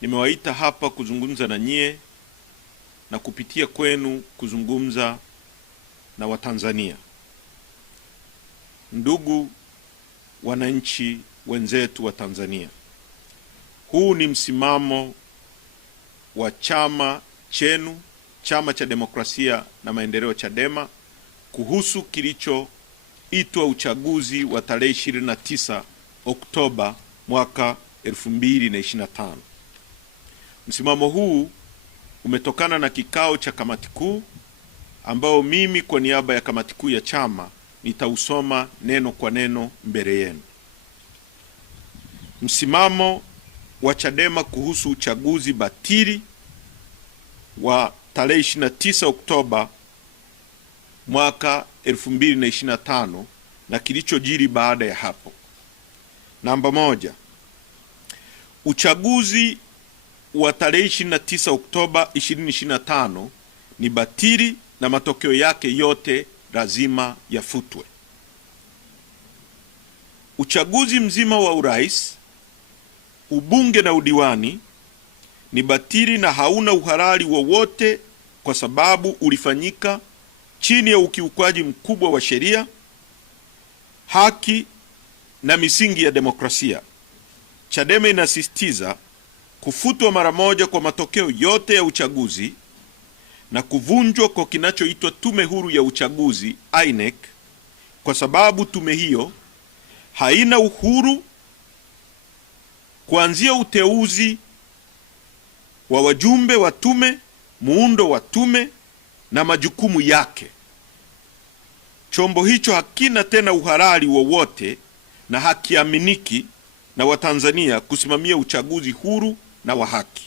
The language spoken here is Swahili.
nimewaita hapa kuzungumza na nyie na kupitia kwenu kuzungumza na Watanzania. Ndugu wananchi wenzetu wa Tanzania, huu ni msimamo wa chama chenu, Chama cha Demokrasia na Maendeleo Chadema, kuhusu kilichoitwa uchaguzi wa tarehe 29 Oktoba mwaka 2025. Msimamo huu umetokana na kikao cha kamati kuu ambao mimi kwa niaba ya kamati kuu ya chama nitausoma neno kwa neno mbele yenu. Msimamo wa Chadema kuhusu uchaguzi batili wa tarehe 29 Oktoba mwaka 2025 na kilichojiri baada ya hapo. Namba moja, uchaguzi wa tarehe 29 Oktoba 2025 ni batili na matokeo yake yote lazima yafutwe. Uchaguzi mzima wa urais, ubunge na udiwani ni batili na hauna uhalali wowote kwa sababu ulifanyika chini ya ukiukwaji mkubwa wa sheria, haki na misingi ya demokrasia. Chadema inasisitiza kufutwa mara moja kwa matokeo yote ya uchaguzi na kuvunjwa kwa kinachoitwa Tume Huru ya Uchaguzi INEC, kwa sababu tume hiyo haina uhuru kuanzia uteuzi wa wajumbe wa tume, muundo wa tume na majukumu yake. Chombo hicho hakina tena uhalali wowote na hakiaminiki na Watanzania kusimamia uchaguzi huru na wa haki.